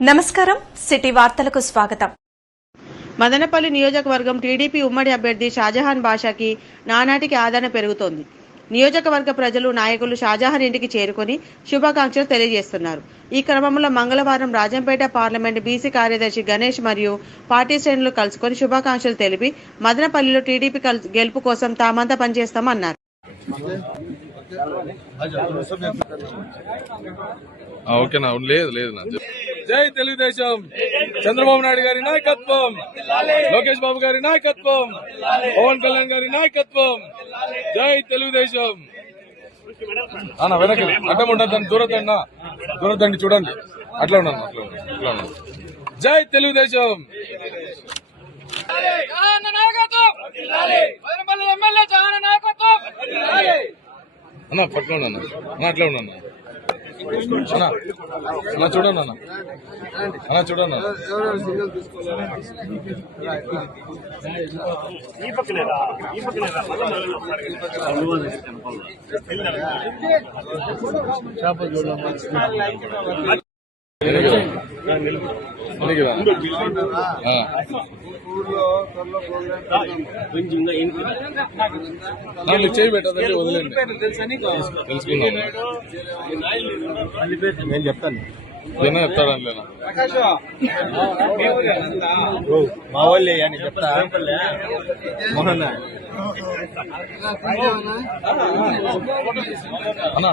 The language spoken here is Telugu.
నమస్కారం సిటీ వార్తలకు స్వాగతం. మదనపల్లి నియోజకవర్గం టీడీపీ ఉమ్మడి అభ్యర్థి షాజహాన్ బాషాకి నానాటికి ఆదరణ పెరుగుతోంది. నియోజకవర్గ ప్రజలు నాయకులు షాజహాన్ ఇంటికి చేరుకొని శుభాకాంక్షలు తెలియజేస్తున్నారు. ఈ క్రమంలో మంగళవారం రాజంపేట పార్లమెంట్ బీసీ కార్యదర్శి గణేష్ మరియు పార్టీ శ్రేణులు కలుసుకొని శుభాకాంక్షలు తెలిపి మదనపల్లిలో టీడీపీ గెలుపు కోసం తామంతా పనిచేస్తామన్నారు. ఆ, ఓకేనా? లేదు లేదు నా జై తెలుగుదేశం. చంద్రబాబు నాయుడు గారి నాయకత్వం. లోకేష్ బాబు గారి నాయకత్వం. పవన్ కళ్యాణ్ గారి నాయకత్వం. జై తెలుగుదేశం. అన్న వెనక్కి. అడ్డం ఉండద్దండి దూరదండి దూరదండి చూడండి. అట్లా ఉన్నాను అట్లా అట్లా ఉన్నాను జై తెలుగుదేశం. అన్న ఉన్నాను అన్న అట్లా ఉన్నాను అన్న. చూడండి అన్న. అన్న చూడండి. నాకు చేయి పెట్టదండి వదిలేండి తెలుసుకుందాం నేను చెప్తాను జనం చెప్తాడని లేనా మా వాళ్ళే అని చెప్తా మోహన్ అన్నా.